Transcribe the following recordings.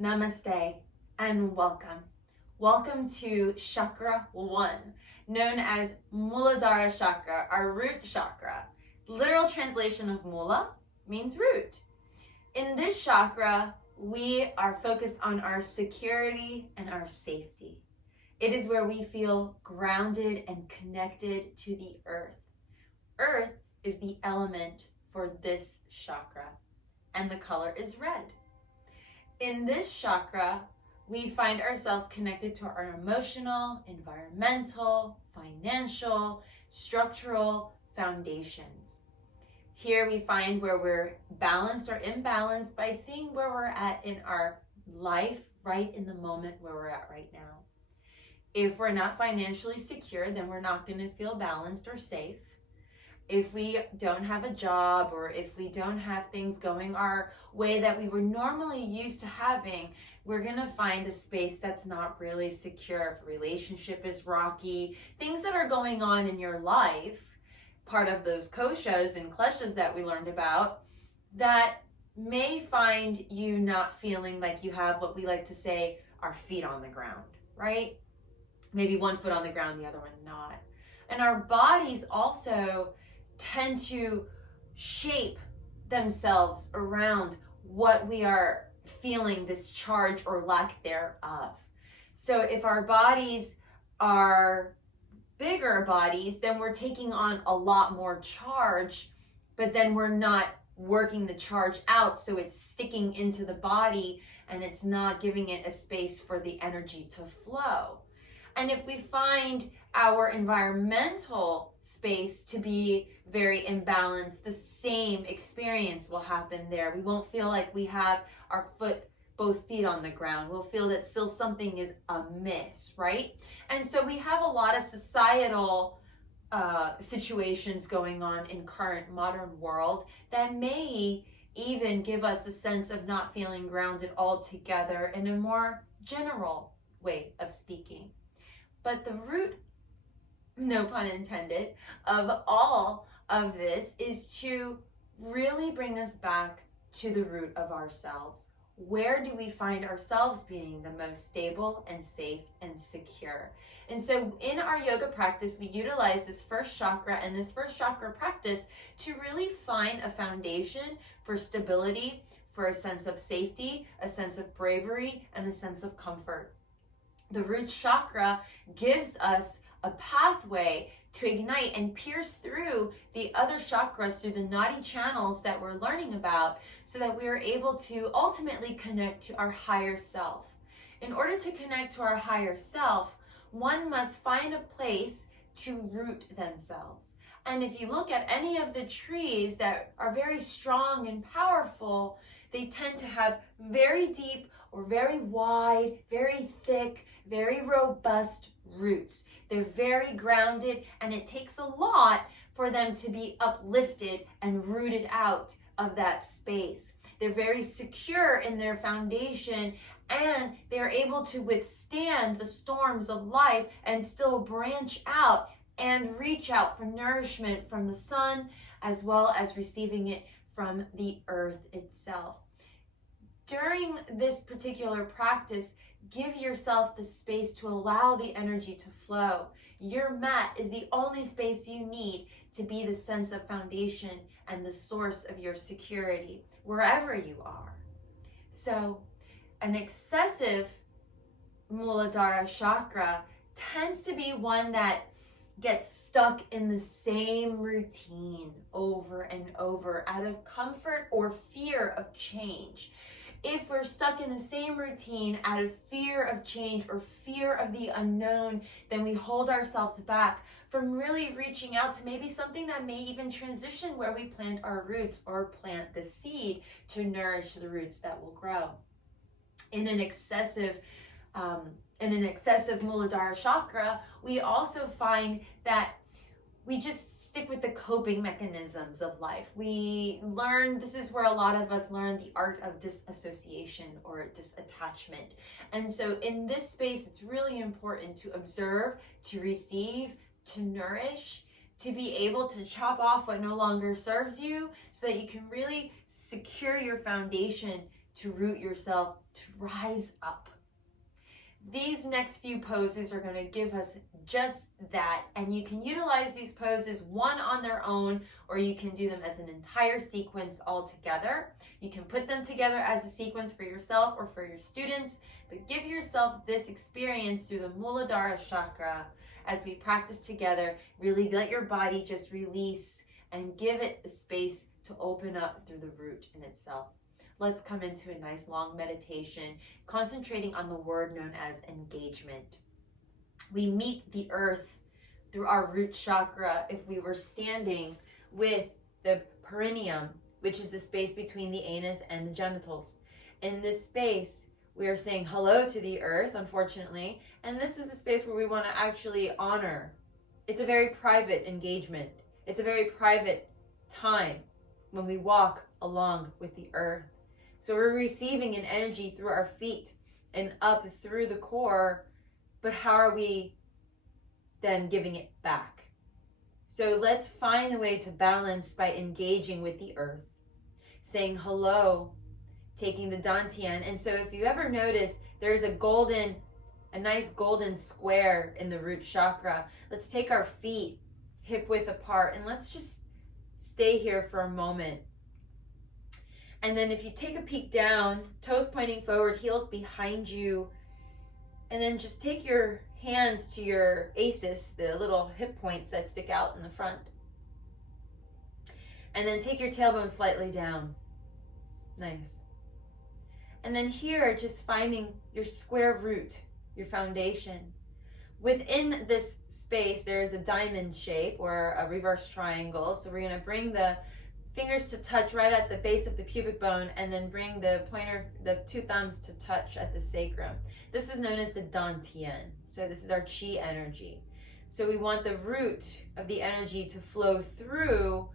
Namaste and welcome. Welcome to Chakra 1, known as Muladhara Chakra, our root chakra. Literal translation of Mula means root. In this chakra, we are focused on our security and our safety. It is where we feel grounded and connected to the earth. Earth is the element for this chakra, and the color is red. In this chakra, we find ourselves connected to our emotional, environmental, financial, structural foundations. Here we find where we're balanced or imbalanced by seeing where we're at in our life, right in the moment where we're at right now. If we're not financially secure, then we're not going to feel balanced or safe. If we don't have a job, or if we don't have things going our way that we were normally used to having, we're gonna find a space that's not really secure. If a relationship is rocky, things that are going on in your life, part of those koshas and kleshas that we learned about, that may find you not feeling like you have what we like to say are feet on the ground, right? Maybe one foot on the ground, the other one not. And our bodies also tend to shape themselves around what we are feeling, this charge or lack thereof. So if our bodies are bigger bodies, then we're taking on a lot more charge, but then we're not working the charge out, so it's sticking into the body and it's not giving it a space for the energy to flow. And if we find our environmental space to be very imbalanced, the same experience will happen there. We won't feel like we have our both feet on the ground. We'll feel that still something is amiss, right? And so we have a lot of societal situations going on in current modern world that may even give us a sense of not feeling grounded altogether in a more general way of speaking. But the root, no pun intended, of all of this is to really bring us back to the root of ourselves. Where do we find ourselves being the most stable and safe and secure? And so in our yoga practice, we utilize this first chakra and this first chakra practice to really find a foundation for stability, for a sense of safety, a sense of bravery, and a sense of comfort. The root chakra gives us a pathway to ignite and pierce through the other chakras, through the nadi channels that we're learning about, so that we are able to ultimately connect to our higher self. In order to connect to our higher self, one must find a place to root themselves. And if you look at any of the trees that are very strong and powerful, they tend to have very deep or very wide, very thick, very robust roots. They're very grounded, and it takes a lot for them to be uplifted and rooted out of that space. They're very secure in their foundation, and they're able to withstand the storms of life and still branch out and reach out for nourishment from the sun, as well as receiving it from the earth itself. During this particular practice, give yourself the space to allow the energy to flow. Your mat is the only space you need to be the sense of foundation and the source of your security, wherever you are. So, an excessive Muladhara chakra tends to be one that gets stuck in the same routine over and over out of comfort or fear of change. If we're stuck in the same routine out of fear of change or fear of the unknown, then we hold ourselves back from really reaching out to maybe something that may even transition where we plant our roots or plant the seed to nourish the roots that will grow. In an excessive Muladhara chakra, we also find that we just stick with the coping mechanisms of life. We learn, this is where a lot of us learn the art of disassociation or disattachment. And so in this space, it's really important to observe, to receive, to nourish, to be able to chop off what no longer serves you so that you can really secure your foundation to root yourself, to rise up. These next few poses are going to give us just that, and you can utilize these poses one on their own, or you can do them as an entire sequence all together. You can put them together as a sequence for yourself or for your students, but give yourself this experience through the Muladhara chakra as we practice together. Really let your body just release and give it the space to open up through the root in itself. Let's come into a nice long meditation, concentrating on the word known as engagement. We meet the earth through our root chakra if we were standing with the perineum, which is the space between the anus and the genitals. In this space, we are saying hello to the earth, unfortunately, and this is a space where we want to actually honor. It's a very private engagement. It's a very private time when we walk along with the earth. So we're receiving an energy through our feet and up through the core, but how are we then giving it back? So let's find a way to balance by engaging with the earth, saying hello, taking the dantian. And so if you ever notice, there's a nice golden square in the root chakra. Let's take our feet hip width apart and let's just stay here for a moment. And then if you take a peek down, toes pointing forward, heels behind you, and then just take your hands to your aces, the little hip points that stick out in the front. And then take your tailbone slightly down. Nice. And then here, just finding your square root, your foundation. Within this space, there is a diamond shape or a reverse triangle. So we're going to bring the fingers to touch right at the base of the pubic bone, and then bring the two thumbs to touch at the sacrum. This is known as the dantian. So this is our chi energy. So we want the root of the energy to flow through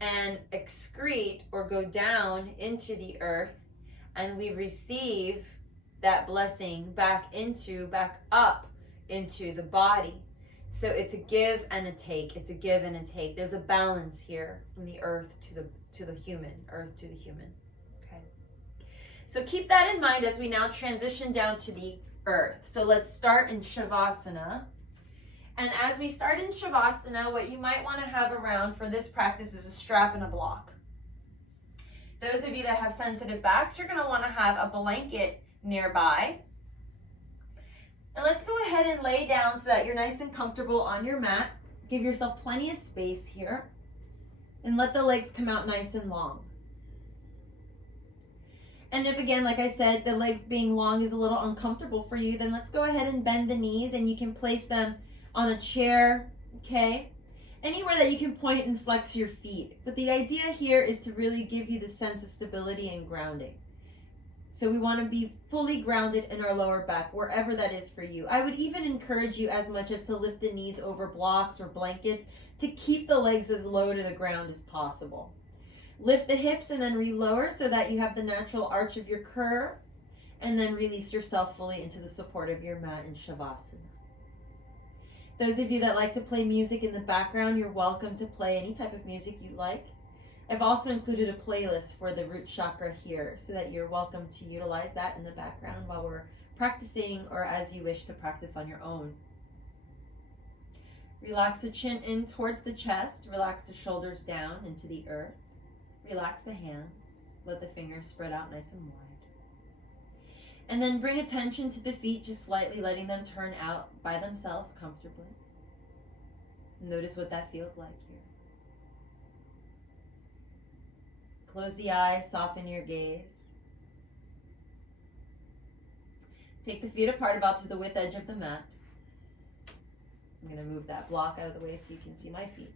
and excrete or go down into the earth, and we receive that blessing back up into the body. So it's a give and a take. It's a give and a take. There's a balance here from the earth to the human, earth to the human. Okay. So keep that in mind as we now transition down to the earth. So let's start in Shavasana. And as we start in Shavasana, what you might want to have around for this practice is a strap and a block. Those of you that have sensitive backs, you're going to want to have a blanket nearby. And let's go ahead and lay down so that you're nice and comfortable on your mat. Give yourself plenty of space here. And let the legs come out nice and long. And if, again, like I said, the legs being long is a little uncomfortable for you, then let's go ahead and bend the knees, and you can place them on a chair, okay? Anywhere that you can point and flex your feet. But the idea here is to really give you the sense of stability and grounding. So we want to be fully grounded in our lower back, wherever that is for you. I would even encourage you as much as to lift the knees over blocks or blankets to keep the legs as low to the ground as possible. Lift the hips and then relower so that you have the natural arch of your curve, and then release yourself fully into the support of your mat in Shavasana. Those of you that like to play music in the background, you're welcome to play any type of music you like. I've also included a playlist for the root chakra here so that you're welcome to utilize that in the background while we're practicing, or as you wish to practice on your own. Relax the chin in towards the chest. Relax the shoulders down into the earth. Relax the hands. Let the fingers spread out nice and wide. And then bring attention to the feet, just slightly letting them turn out by themselves comfortably. Notice what that feels like here. Close the eyes, soften your gaze. Take the feet apart about to the width edge of the mat. I'm going to move that block out of the way so you can see my feet.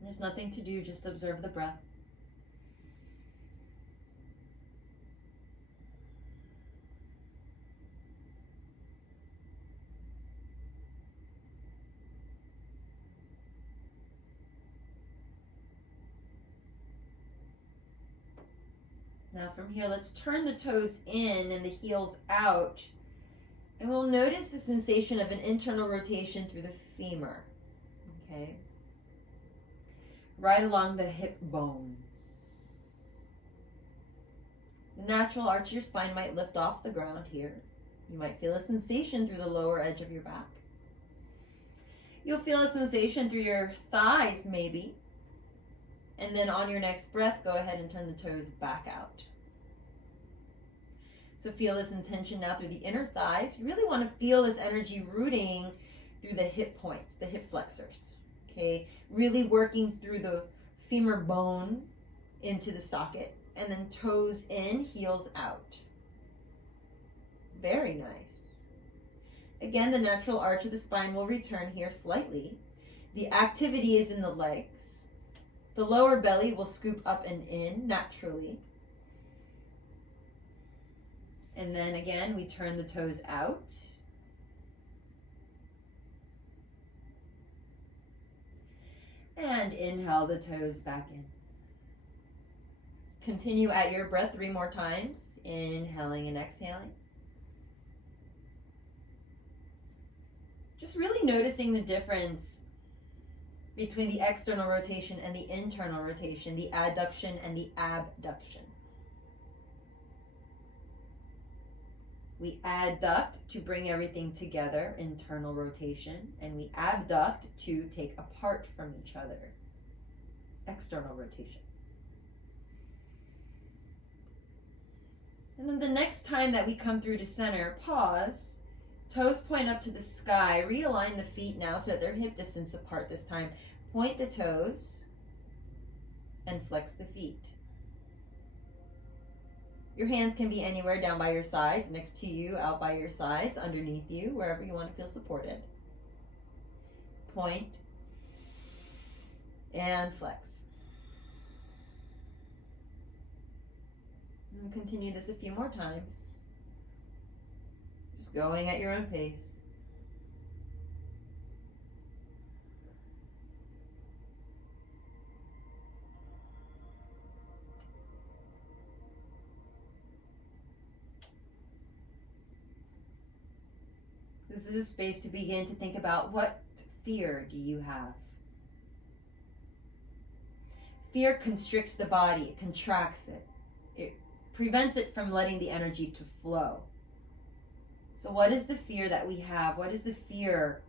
There's nothing to do, just observe the breath. Now from here, let's turn the toes in and the heels out. And we'll notice the sensation of an internal rotation through the femur, okay? Right along the hip bone. The natural arch of your spine might lift off the ground here. You might feel a sensation through the lower edge of your back. You'll feel a sensation through your thighs, maybe. And then on your next breath, go ahead and turn the toes back out. So feel this intention now through the inner thighs. You really want to feel this energy rooting through the hip points, the hip flexors. Okay, really working through the femur bone into the socket. And then toes in, heels out. Very nice. Again, the natural arch of the spine will return here slightly. The activity is in the legs. The lower belly will scoop up and in naturally. And then again, we turn the toes out. And inhale the toes back in. Continue at your breath 3 more times, inhaling and exhaling. Just really noticing the difference between the external rotation and the internal rotation, the adduction and the abduction. We adduct to bring everything together, internal rotation, and we abduct to take apart from each other, external rotation. And then the next time that we come through to center, pause, toes point up to the sky, realign the feet now so that they're hip distance apart this time. Point the toes and flex the feet. Your hands can be anywhere, down by your sides, next to you, out by your sides, underneath you, wherever you want to feel supported. Point and flex. And continue this a few more times. Just going at your own pace. This is a space to begin to think about, what fear do you have? Fear constricts the body, it contracts it. It prevents it from letting the energy to flow. So what is the fear that we have? What is the fear?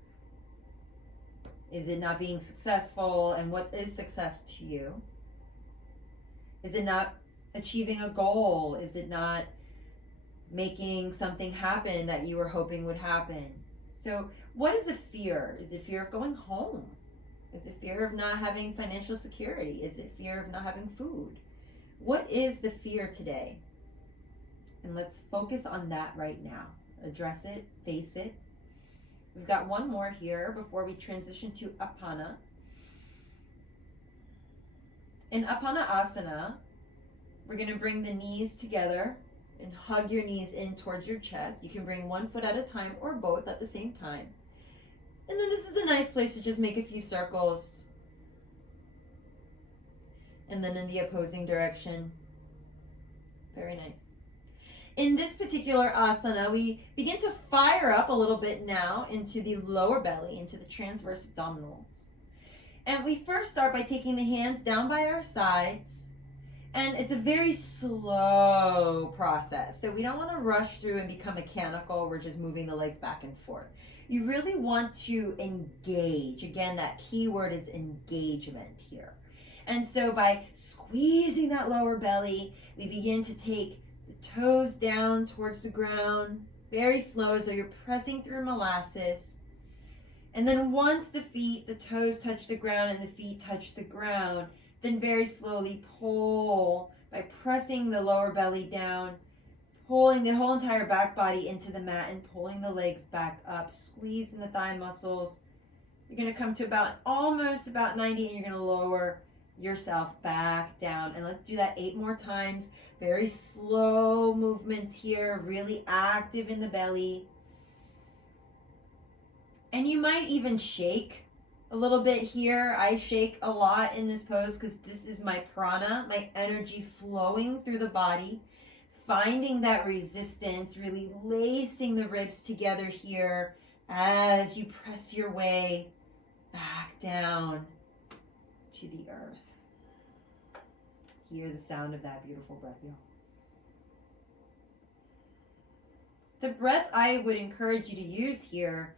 Is it not being successful? And what is success to you? Is it not achieving a goal? Is it not making something happen that you were hoping would happen? So what is a fear? Is it fear of going home? Is it fear of not having financial security? Is it fear of not having food? What is the fear today? And let's focus on that right now. Address it, face it. We've got one more here before we transition to Apana. In Apana Asana, we're going to bring the knees together and hug your knees in towards your chest. You can bring one foot at a time or both at the same time. And then this is a nice place to just make a few circles. And then in the opposing direction. Very nice. In this particular asana, we begin to fire up a little bit now into the lower belly, into the transverse abdominals. And we first start by taking the hands down by our sides. And it's a very slow process. So we don't want to rush through and become mechanical. We're just moving the legs back and forth. You really want to engage. Again, that key word is engagement here. And so by squeezing that lower belly, we begin to take the toes down towards the ground, very slow, as though you're pressing through molasses. And then once the toes touch the ground and the feet touch the ground, then very slowly pull by pressing the lower belly down, pulling the whole entire back body into the mat and pulling the legs back up, squeezing the thigh muscles. You're going to come to almost about 90, and you're going to lower yourself back down. And let's do that 8 more times. Very slow movements here, really active in the belly. And you might even shake a little bit here. I shake a lot in this pose because this is my prana, my energy flowing through the body, finding that resistance, really lacing the ribs together here as you press your way back down to the earth. Hear the sound of that beautiful breath, y'all. The breath I would encourage you to use here,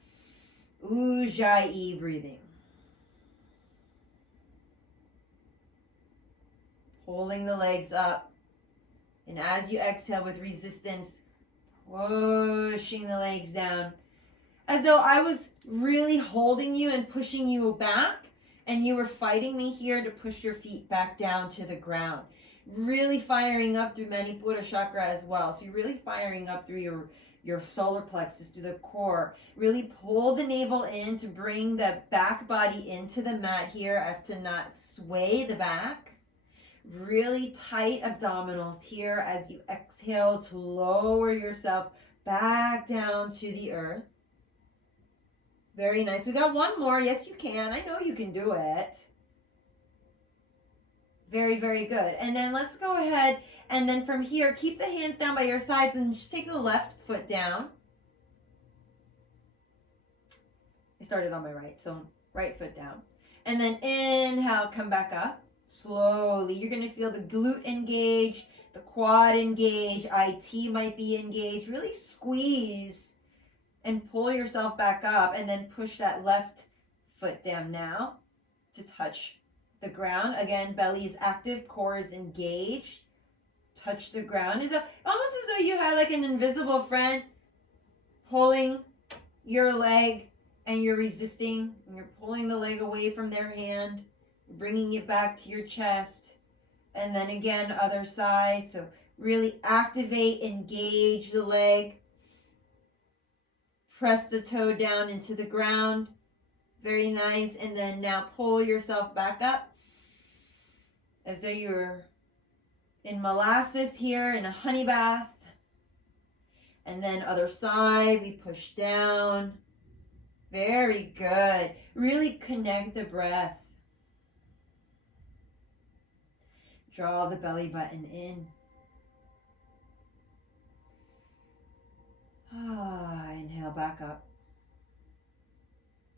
Ujjayi breathing. Pulling the legs up. And as you exhale with resistance, pushing the legs down. As though I was really holding you and pushing you back, and you were fighting me here to push your feet back down to the ground. Really firing up through Manipura chakra as well. So you're really firing up through your solar plexus, through the core. Really pull the navel in to bring the back body into the mat here as to not sway the back. Really tight abdominals here as you exhale to lower yourself back down to the earth. Very nice. We got one more. Yes, you can. I know you can do it. Very, very good. And then let's go ahead and then from here, keep the hands down by your sides and just take the left foot down. I started on my right, so right foot down. And then inhale, come back up. Slowly. You're going to feel the glute engage, the quad engage, IT might be engaged. Really squeeze and pull yourself back up and then push that left foot down now to touch the ground. Again, belly is active, core is engaged. Touch the ground. It's almost as though you had like an invisible friend pulling your leg and you're resisting and you're pulling the leg away from their hand, bringing it back to your chest. And then again, other side. So really activate, engage the leg. Press the toe down into the ground. Very nice. And then now pull yourself back up as though you're in molasses here in a honey bath. And then other side, we push down. Very good. Really connect the breath. Draw the belly button in. Inhale back up.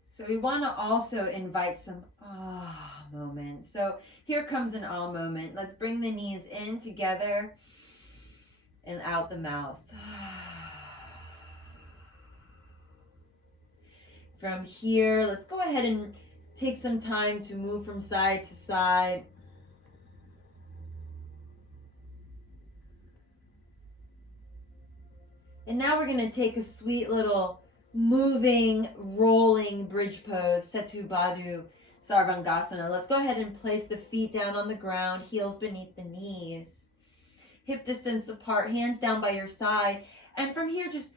So we want to also invite some moments. So here comes an moment. Let's bring the knees in together and out the mouth. From here, let's go ahead and take some time to move from side to side. And now we're going to take a sweet little moving, rolling bridge pose, Setu Baddha Sarvangasana. Let's go ahead and place the feet down on the ground, heels beneath the knees. Hip distance apart, hands down by your side. And from here, just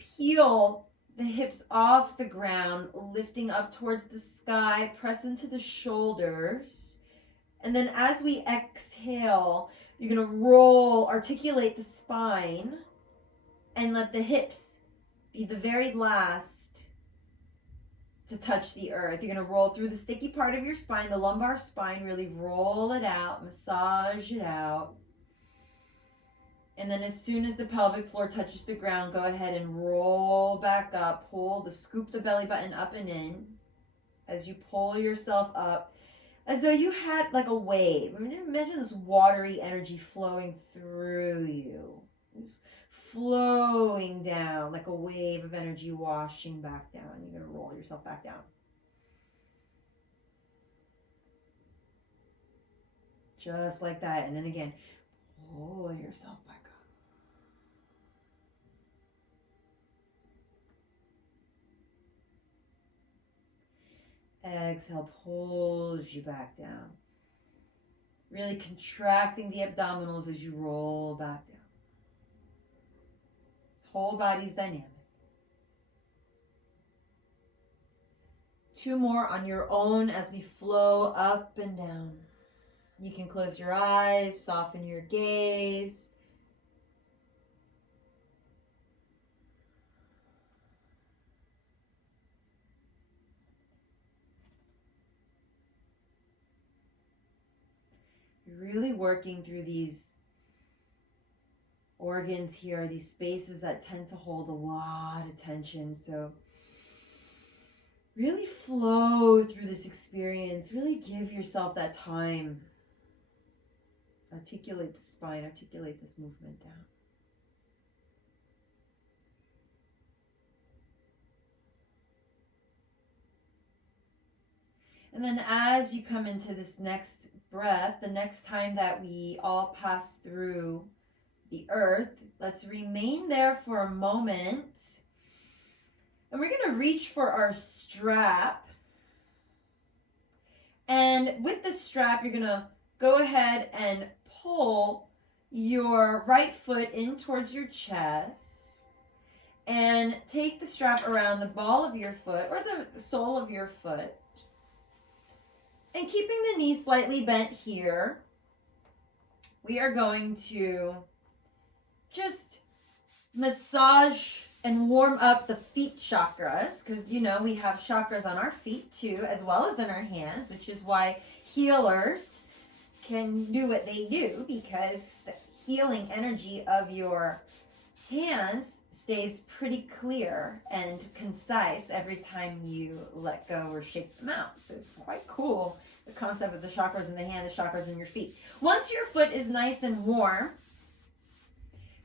peel the hips off the ground, lifting up towards the sky, press into the shoulders. And then as we exhale, you're going to roll, articulate the spine, and let the hips be the very last to touch the earth. You're going to roll through the sticky part of your spine, the lumbar spine, really roll it out, massage it out. And then as soon as the pelvic floor touches the ground, go ahead and roll back up, scoop the belly button up and in as you pull yourself up, as though you had like a wave. Imagine this watery energy flowing through you. Just flowing down like a wave of energy washing back down. You're going to roll yourself back down. Just like that. And then again, pull yourself back up. Exhale, pulls you back down. Really contracting the abdominals as you roll back down. Whole body's dynamic. 2 more on your own as we flow up and down. You can close your eyes, soften your gaze. You're really working through these organs here are these spaces that tend to hold a lot of tension. So really flow through this experience. Really give yourself that time. Articulate the spine, articulate this movement down. And then as you come into this next breath, the next time that we all pass through the earth, let's remain there for a moment. And we're going to reach for our strap. And with the strap, you're going to go ahead and pull your right foot in towards your chest. And take the strap around the ball of your foot or the sole of your foot. And keeping the knee slightly bent here, we are going to just massage and warm up the feet chakras, because you know we have chakras on our feet too, as well as in our hands, which is why healers can do what they do, because the healing energy of your hands stays pretty clear and concise every time you let go or shake them out. So it's quite cool, the concept of the chakras in the hand, the chakras in your feet. Once your foot is nice and warm,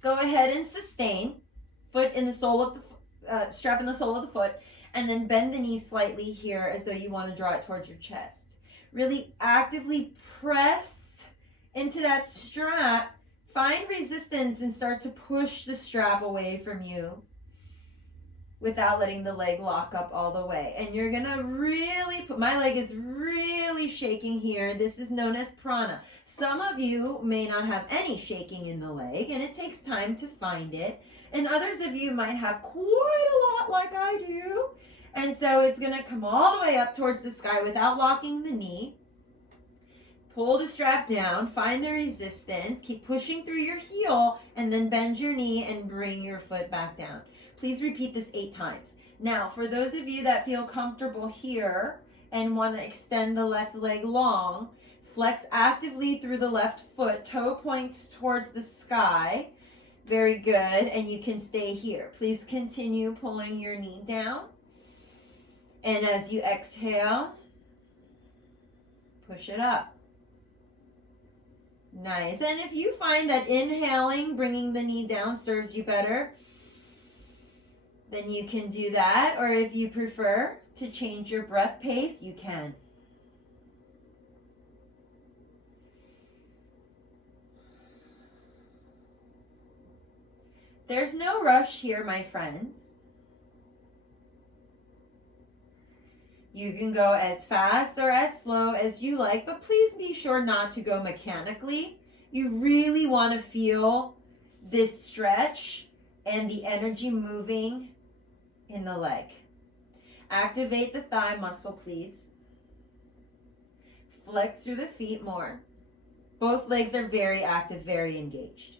go ahead and sustain. Foot in the sole of the strap in the sole of the foot, and then bend the knee slightly here as though you want to draw it towards your chest. Really actively press into that strap. Find resistance and start to push the strap away from you without letting the leg lock up all the way. And you're gonna really put, my leg is really shaking here. This is known as prana. Some of you may not have any shaking in the leg, and it takes time to find it. And others of you might have quite a lot like I do. And so it's gonna come all the way up towards the sky without locking the knee. Pull the strap down, find the resistance, keep pushing through your heel, and then bend your knee and bring your foot back down. Please repeat this 8 times. Now, for those of you that feel comfortable here and want to extend the left leg long, flex actively through the left foot, toe points towards the sky. Very good, and you can stay here. Please continue pulling your knee down. And as you exhale, push it up. Nice. And if you find that inhaling, bringing the knee down serves you better, then you can do that. Or if you prefer to change your breath pace, you can. There's no rush here, my friends. You can go as fast or as slow as you like, but please be sure not to go mechanically. You really want to feel this stretch and the energy moving in the leg. Activate the thigh muscle, please. Flex through the feet more. Both legs are very active, very engaged.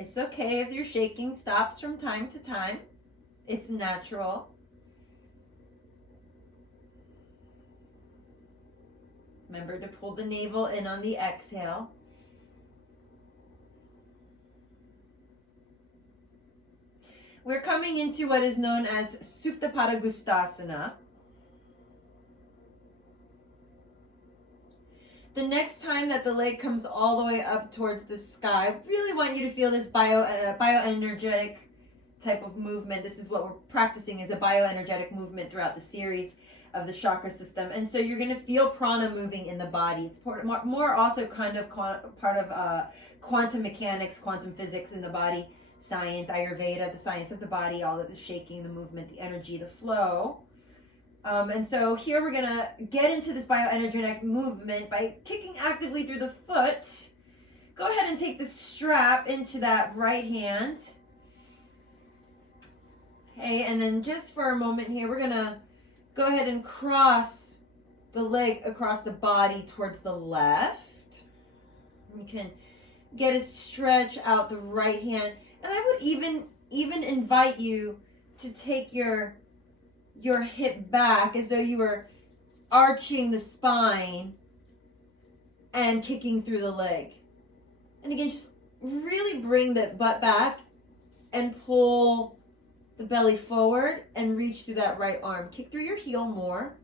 It's okay if your shaking stops from time to time. It's natural. Remember to pull the navel in on the exhale. We're coming into what is known as Supta Paragustasana. The next time that the leg comes all the way up towards the sky, I really want you to feel this bioenergetic type of movement. This is what we're practicing, is a bioenergetic movement throughout the series of the chakra system. And so you're going to feel prana moving in the body. It's more also kind of part of quantum mechanics, quantum physics in the body, science, Ayurveda, the science of the body, all of the shaking, the movement, the energy, the flow. And so here we're going to get into this bioenergetic movement by kicking actively through the foot. Go ahead and take the strap into that right hand. Okay, and then just for a moment here, we're going to go ahead and cross the leg across the body towards the left. You can get a stretch out the right hand. And I would even invite you to take your hip back as though you were arching the spine and kicking through the leg. And again, just really bring the butt back and pull the belly forward and reach through that right arm. Kick through your heel more.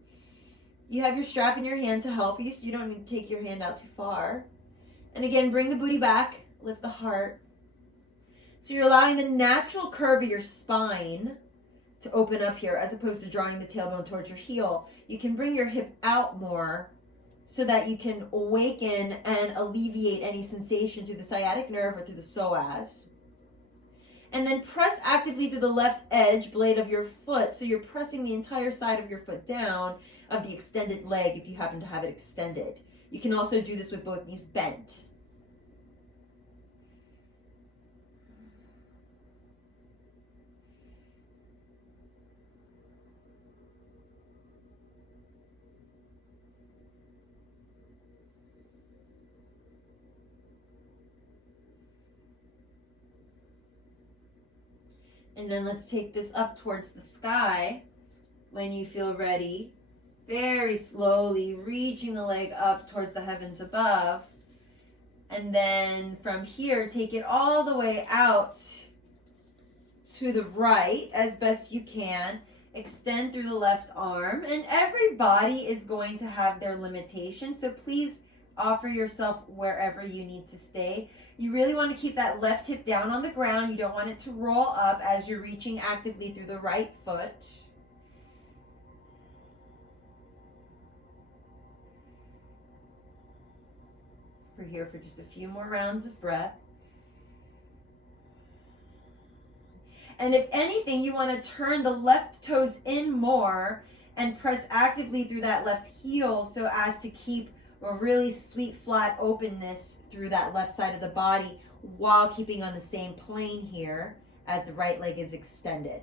You have your strap in your hand to help you, so you don't need to take your hand out too far. And again, bring the booty back, lift the heart. So you're allowing the natural curve of your spine to open up here as opposed to drawing the tailbone towards your heel. You can bring your hip out more so that you can awaken and alleviate any sensation through the sciatic nerve or through the psoas. And then press actively through the left edge blade of your foot, so you're pressing the entire side of your foot down of the extended leg if you happen to have it extended. You can also do this with both knees bent. And then let's take this up towards the sky when you feel ready. Very slowly reaching the leg up towards the heavens above. And then from here, take it all the way out to the right as best you can. Extend through the left arm. And every body is going to have their limitations, so please offer yourself wherever you need to stay. You really want to keep that left hip down on the ground. You don't want it to roll up as you're reaching actively through the right foot. We're here for just a few more rounds of breath. And if anything, you want to turn the left toes in more and press actively through that left heel so as to keep a really sweet flat openness through that left side of the body while keeping on the same plane here as the right leg is extended.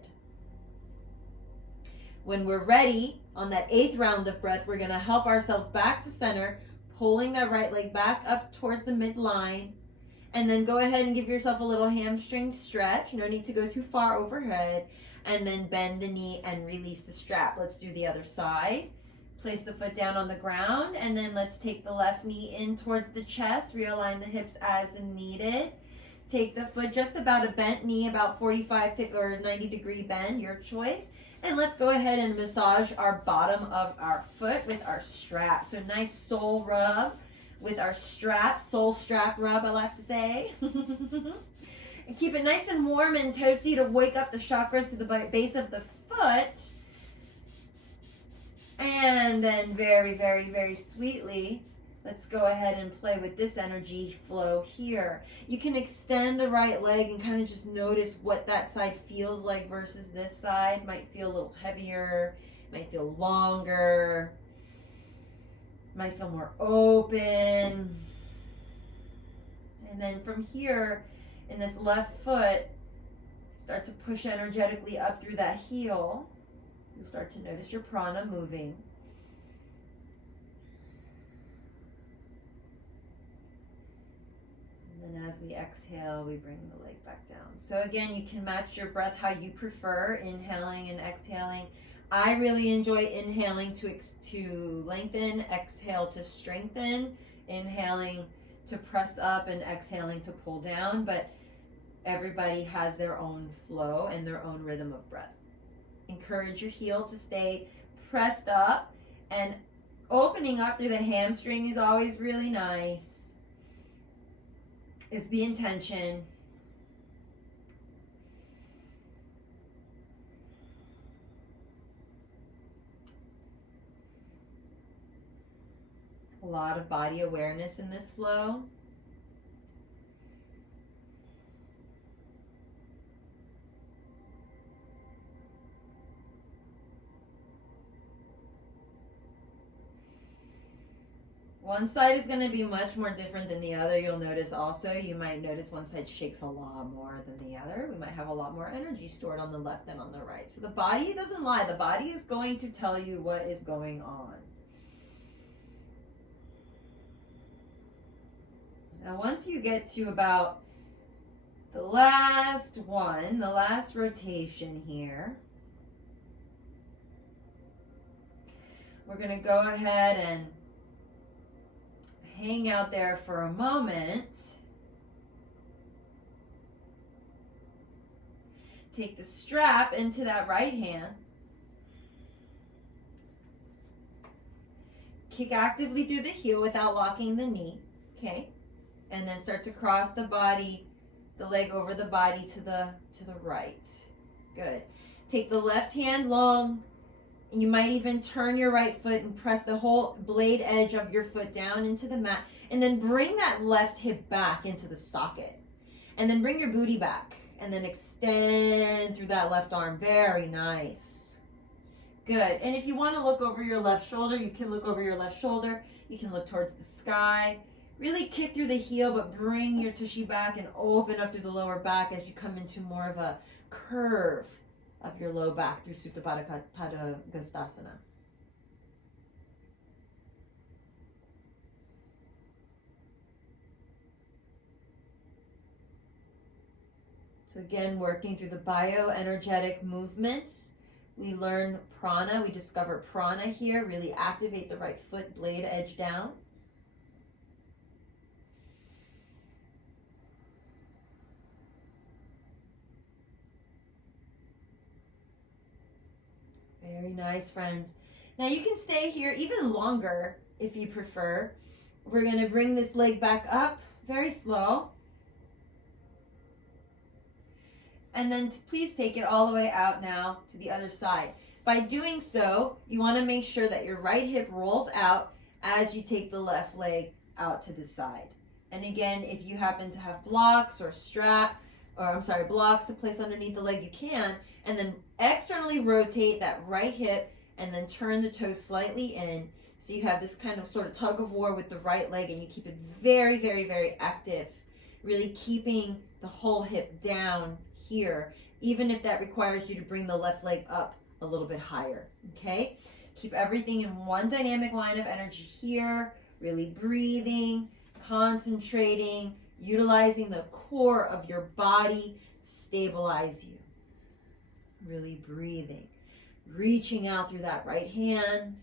When we're ready, on that 8th round of breath, we're going to help ourselves back to center, pulling that right leg back up toward the midline, and then go ahead and give yourself a little hamstring stretch. No need to go too far overhead, and then bend the knee and release the strap. Let's do the other side. Place the foot down on the ground, and then let's take the left knee in towards the chest. Realign the hips as needed. Take the foot just about a bent knee, about 45 or 90 degree bend, your choice. And let's go ahead and massage our bottom of our foot with our strap. So nice sole rub with our strap, sole strap rub, I like to say. And keep it nice and warm and toasty to wake up the chakras to the base of the foot. And then very, very, very sweetly, let's go ahead and play with this energy flow here. You can extend the right leg and kind of just notice what that side feels like versus this side. Might feel a little heavier, might feel longer, might feel more open. And then from here, in this left foot, start to push energetically up through that heel. You'll start to notice your prana moving. And then as we exhale, we bring the leg back down. So again, you can match your breath how you prefer, inhaling and exhaling. I really enjoy inhaling to lengthen, exhale to strengthen, inhaling to press up, and exhaling to pull down. But everybody has their own flow and their own rhythm of breath. Encourage your heel to stay pressed up, and opening up through the hamstring is always really nice, is the intention. A lot of body awareness in this flow. One side is going to be much more different than the other. You'll notice also, you might notice one side shakes a lot more than the other. We might have a lot more energy stored on the left than on the right. So the body doesn't lie. The body is going to tell you what is going on. Now once you get to about the last one, the last rotation here, we're going to go ahead and hang out there for a moment. Take the strap into that right hand. Kick actively through the heel without locking the knee, okay? And then start to cross the body, the leg over the body to the right. Good. Take the left hand long, and you might even turn your right foot and press the whole blade edge of your foot down into the mat, and then bring that left hip back into the socket. And then bring your booty back, and then extend through that left arm. Very nice. Good. And if you want to look over your left shoulder, you can look over your left shoulder. You can look towards the sky. Really kick through the heel, but bring your tushy back and open up through the lower back as you come into more of a curve of your low back through Supta Paragustasana. So again, working through the bioenergetic movements. We learn prana, we discover prana here, really activate the right foot, blade edge down. Very nice, friends. Now you can stay here even longer if you prefer. We're going to bring this leg back up, very slow. And then please take it all the way out now to the other side. By doing so, you want to make sure that your right hip rolls out as you take the left leg out to the side. And again, if you happen to have blocks or blocks to place underneath the leg, you can. And then externally rotate that right hip and then turn the toes slightly in. So you have this kind of sort of tug of war with the right leg, and you keep it very, very, very active. Really keeping the whole hip down here, even if that requires you to bring the left leg up a little bit higher, okay? Keep everything in one dynamic line of energy here, really breathing, concentrating, utilizing the core of your body to stabilize you. Really breathing, reaching out through that right hand.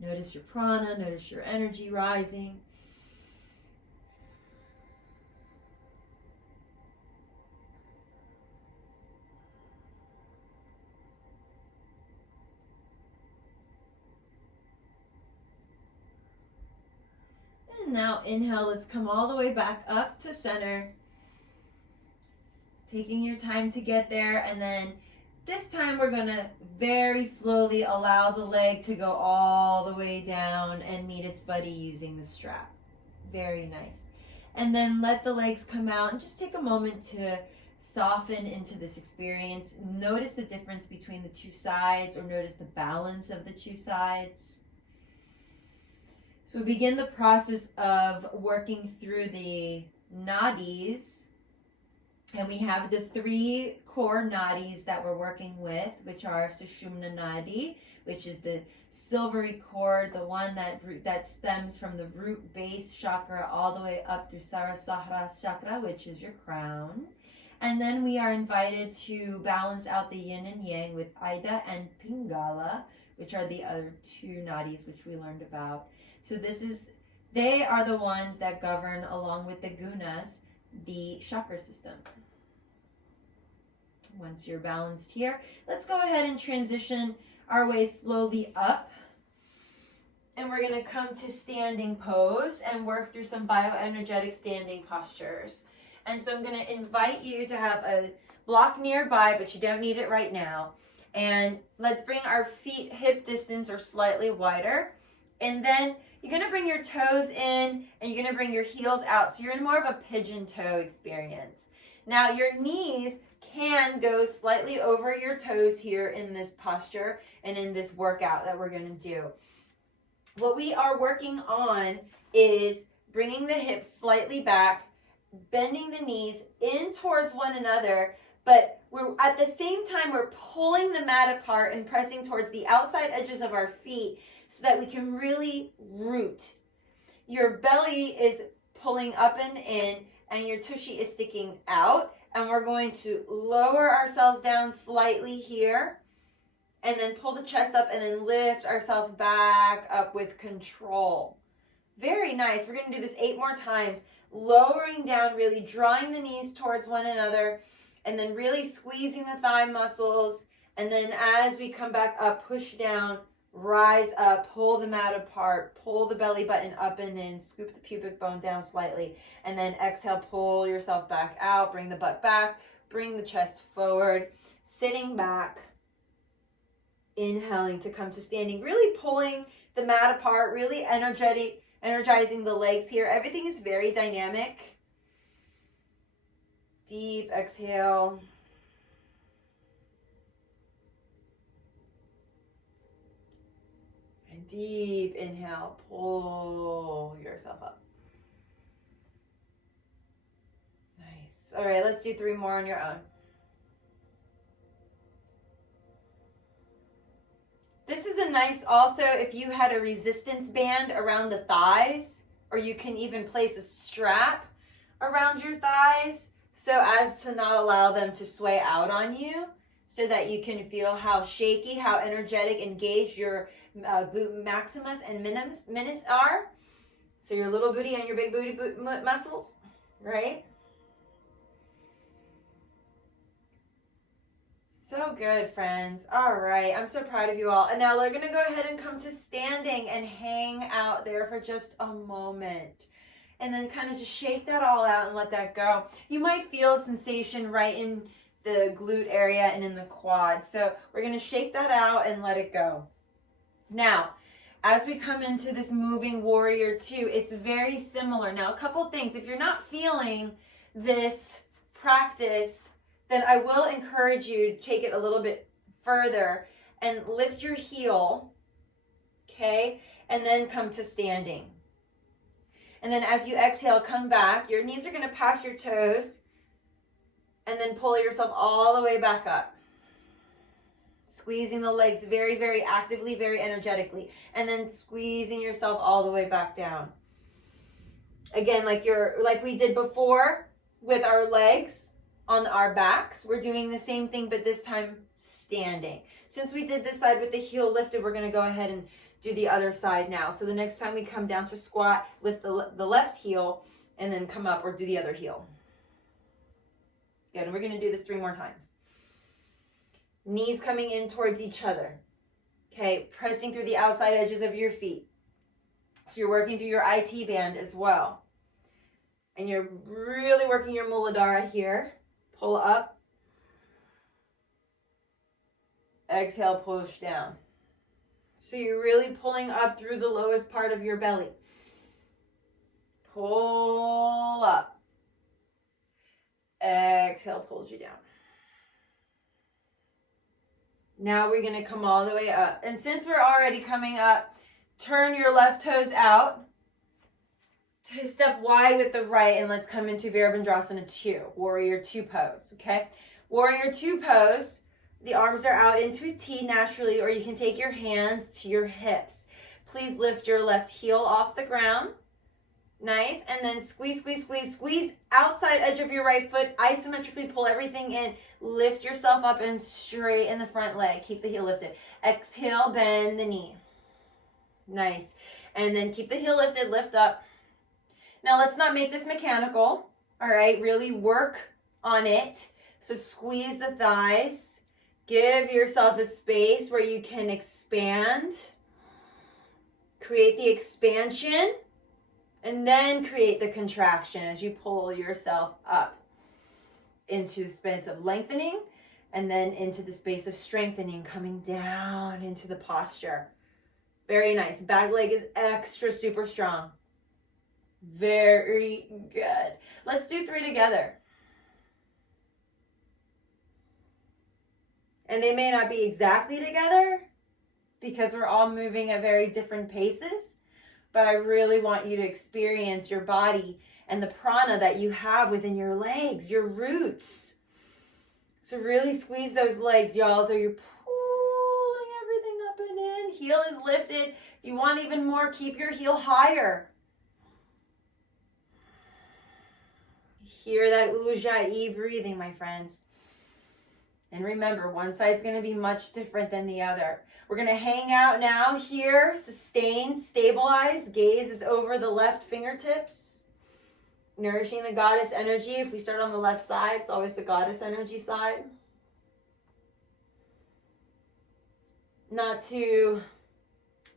Notice your prana, notice your energy rising. And now inhale, let's come all the way back up to center. Taking your time to get there, and then this time we're going to very slowly allow the leg to go all the way down and meet its buddy using the strap. Very nice. And then let the legs come out and just take a moment to soften into this experience. Notice the difference between the two sides, or notice the balance of the two sides. So we begin the process of working through the nadis. And we have the three core nadis that we're working with, which are Sushumna Nadi, which is the silvery cord, the one that stems from the root base chakra all the way up through Sahasrara chakra, which is your crown. And then we are invited to balance out the yin and yang with Ida and Pingala, which are the other two nadis which we learned about. So they are the ones that govern, along with the gunas, the chakra system. Once you're balanced here, let's go ahead and transition our way slowly up. And we're going to come to standing pose and work through some bioenergetic standing postures. And so I'm going to invite you to have a block nearby, but you don't need it right now. And let's bring our feet hip distance or slightly wider. And then you're going to bring your toes in and you're going to bring your heels out. So you're in more of a pigeon toe experience. Now your knees can go slightly over your toes here in this posture and in this workout that we're going to do. What we are working on is bringing the hips slightly back, bending the knees in towards one another, But we're at the same time, we're pulling the mat apart and pressing towards the outside edges of our feet so that we can really root. Your belly is pulling up and in, and your tushy is sticking out. And we're going to lower ourselves down slightly here, and then pull the chest up and then lift ourselves back up with control. Very nice. We're going to do this 8 more times. Lowering down, really drawing the knees towards one another, and then really squeezing the thigh muscles. And then as we come back up, push down, rise up, pull the mat apart, pull the belly button up and in, scoop the pubic bone down slightly, and then exhale, pull yourself back out, bring the butt back, bring the chest forward, sitting back, inhaling to come to standing, really pulling the mat apart, really energizing the legs here. Everything is very dynamic. Deep exhale. And deep inhale. Pull yourself up. Nice. All right, let's do 3 more on your own. This is a nice also if you had a resistance band around the thighs, or you can even place a strap around your thighs so as to not allow them to sway out on you, so that you can feel how shaky, how energetic, engaged your glute maximus and minimus are. So your little booty and your big booty muscles, right? So good, friends. All right, I'm so proud of you all. And now we're gonna go ahead and come to standing and hang out there for just a moment. And then kind of just shake that all out and let that go. You might feel a sensation right in the glute area and in the quad. So we're gonna shake that out and let it go. Now, as we come into this moving warrior 2, it's very similar. Now, a couple things. If you're not feeling this practice, then I will encourage you to take it a little bit further and lift your heel, okay? And then come to standing. And then as you exhale, come back. Your knees are gonna pass your toes, and then pull yourself all the way back up. Squeezing the legs very, very actively, very energetically. And then squeezing yourself all the way back down. Again, like we did before with our legs on our backs, we're doing the same thing, but this time standing. Since we did this side with the heel lifted, we're gonna go ahead and do the other side now. So the next time we come down to squat, lift the left heel, and then come up or do the other heel. Good, and we're gonna do this 3 more times. Knees coming in towards each other. Okay, pressing through the outside edges of your feet. So you're working through your IT band as well. And you're really working your Muladhara here. Pull up. Exhale, push down. So you're really pulling up through the lowest part of your belly. Pull up. Exhale, pulls you down. Now we're going to come all the way up. And since we're already coming up, turn your left toes out. Step wide with the right, and let's come into Virabhadrasana 2, Warrior 2 pose, okay? Warrior 2 pose, the arms are out into a T naturally, or you can take your hands to your hips. Please lift your left heel off the ground. Nice, and then squeeze, squeeze, squeeze, squeeze outside edge of your right foot, isometrically pull everything in, lift yourself up and straighten the front leg, keep the heel lifted. Exhale, bend the knee. Nice, and then keep the heel lifted, lift up. Now let's not make this mechanical, all right? Really work on it. So squeeze the thighs, give yourself a space where you can expand, create the expansion, and then create the contraction as you pull yourself up into the space of lengthening and then into the space of strengthening, coming down into the posture. Very nice. Back leg is extra super strong. Very good. Let's do 3 together. And they may not be exactly together because we're all moving at very different paces, but I really want you to experience your body and the prana that you have within your legs, your roots. So really squeeze those legs, y'all. So you're pulling everything up and in. Heel is lifted. If you want even more, keep your heel higher. Hear that ujjayi breathing, my friends. And remember, one side's going to be much different than the other. We're going to hang out now here, sustain, stabilize. Gaze is over the left fingertips. Nourishing the goddess energy. If we start on the left side, it's always the goddess energy side. Not to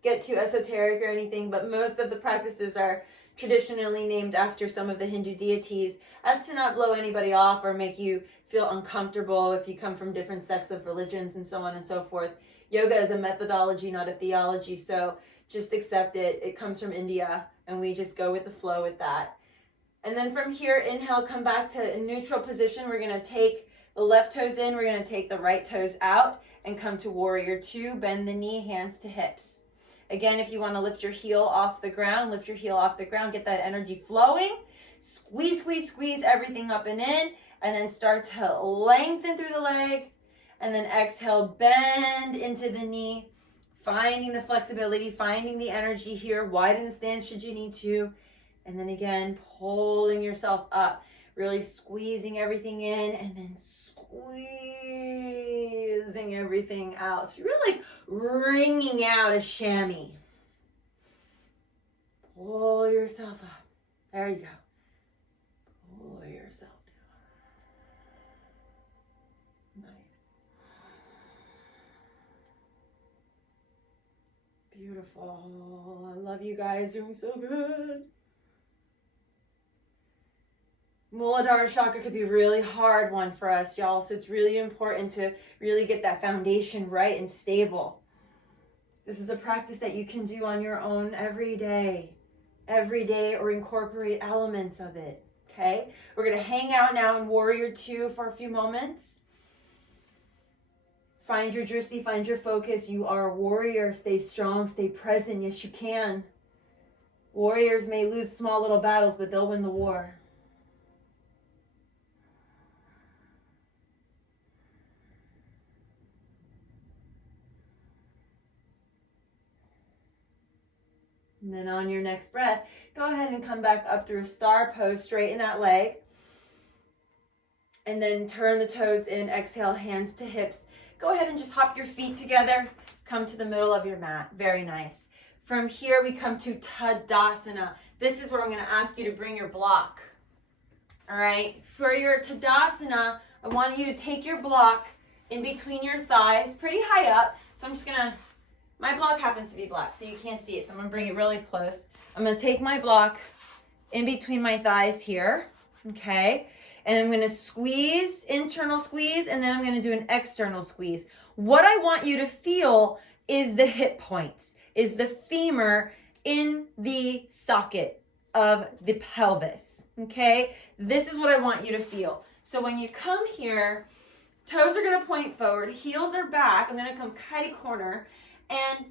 get too esoteric or anything, but most of the practices are traditionally named after some of the Hindu deities, as to not blow anybody off or make you feel uncomfortable if you come from different sects of religions and so on and so forth. Yoga is a methodology, not a theology, so just accept it. It comes from India, and we just go with the flow with that. And then from here, inhale, come back to a neutral position. We're going to take the left toes in, we're going to take the right toes out, and come to warrior two. Bend the knee, hands to hips. Again, if you want to lift your heel off the ground, lift your heel off the ground, get that energy flowing. Squeeze, squeeze, squeeze everything up and in, and then start to lengthen through the leg. And then exhale, bend into the knee, finding the flexibility, finding the energy here. Widen the stance should you need to. And then again, pulling yourself up, really squeezing everything in, and then squeezing everything out. So you're really like wringing out a chamois. Pull yourself up. There you go. Pull yourself down. Nice. Beautiful. I love you guys. Doing so good. Muladhara chakra could be a really hard one for us, y'all. So it's really important to really get that foundation right and stable. This is a practice that you can do on your own every day, or incorporate elements of it. Okay? We're going to hang out now in warrior two for a few moments. Find your drishti, find your focus. You are a warrior. Stay strong, stay present. Yes, you can. Warriors may lose small little battles, but they'll win the war. And then on your next breath, go ahead and come back up through a star pose, straighten that leg. And then turn the toes in, exhale, hands to hips. Go ahead and just hop your feet together, come to the middle of your mat. Very nice. From here, we come to Tadasana. This is where I'm going to ask you to bring your block. All right. For your Tadasana, I want you to take your block in between your thighs, pretty high up. So I'm just going to, my block happens to be black, so you can't see it. So I'm going to bring it really close. I'm going to take my block in between my thighs here. Okay. And I'm going to squeeze, internal squeeze, and then I'm going to do an external squeeze. What I want you to feel is the hip points, is the femur in the socket of the pelvis. Okay. This is what I want you to feel. So when you come here, toes are going to point forward, heels are back. I'm going to come kitty corner. And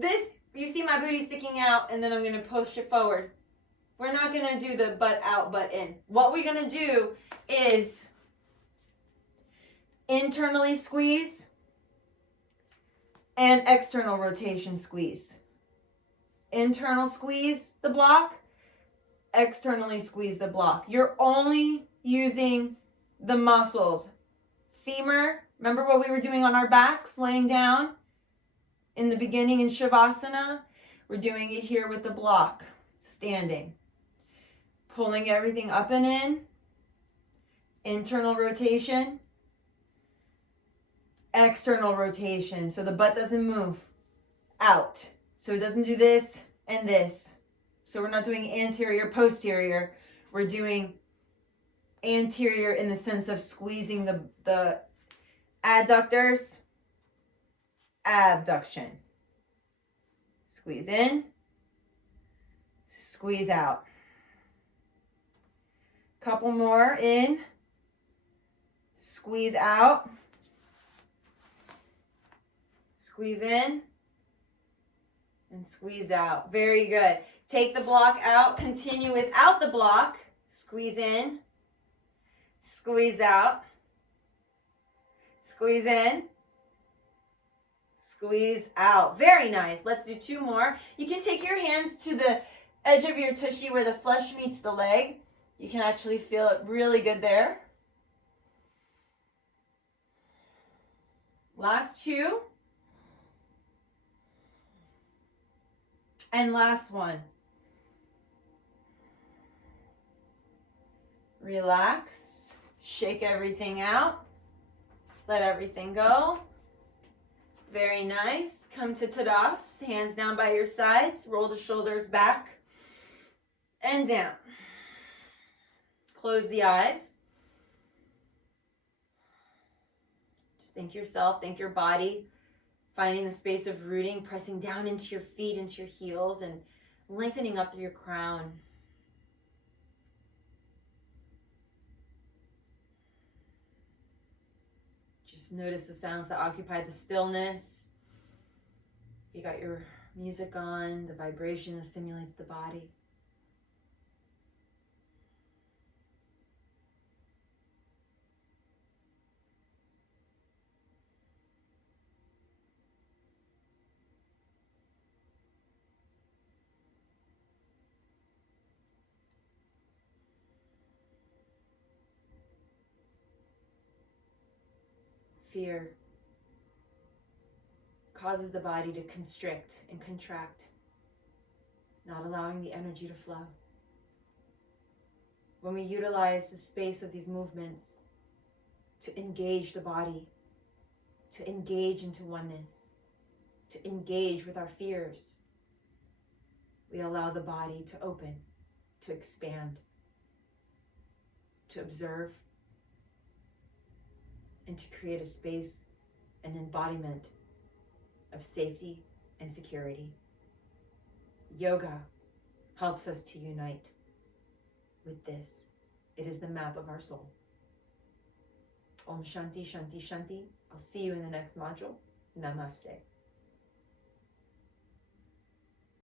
this, you see my booty sticking out, and then I'm going to push it forward. We're not going to do the butt out, butt in. What we're going to do is internally squeeze and external rotation squeeze. Internal squeeze the block, externally squeeze the block. You're only using the muscles. Femur, remember what we were doing on our backs, laying down in the beginning in Shavasana? We're doing it here with the block, standing. Pulling everything up and in. Internal rotation. External rotation. So the butt doesn't move. Out. So it doesn't do this and this. So we're not doing anterior, posterior. We're doing anterior in the sense of squeezing the adductors. Abduction. Squeeze in. Squeeze out. Couple more in. Squeeze out. Squeeze in. And squeeze out. Very good. Take the block out. Continue without the block. Squeeze in. Squeeze out. Squeeze in. Squeeze out. Very nice. Let's do 2 more. You can take your hands to the edge of your tushy where the flesh meets the leg. You can actually feel it really good there. Last 2. And last one. Relax. Shake everything out. Let everything go. Very nice. Come to Tadasana. Hands down by your sides. Roll the shoulders back and down. Close the eyes. Just thank yourself, thank your body. Finding the space of rooting, pressing down into your feet, into your heels, and lengthening up through your crown. Just notice the sounds that occupy the stillness. You got your music on, the vibration that stimulates the body. Fear causes the body to constrict and contract, not allowing the energy to flow. When we utilize the space of these movements to engage the body, to engage into oneness, to engage with our fears, we allow the body to open, to expand, to observe, and to create a space, an embodiment of safety and security. Yoga helps us to unite with this. It is the map of our soul. Om Shanti, Shanti, Shanti. I'll see you in the next module. Namaste.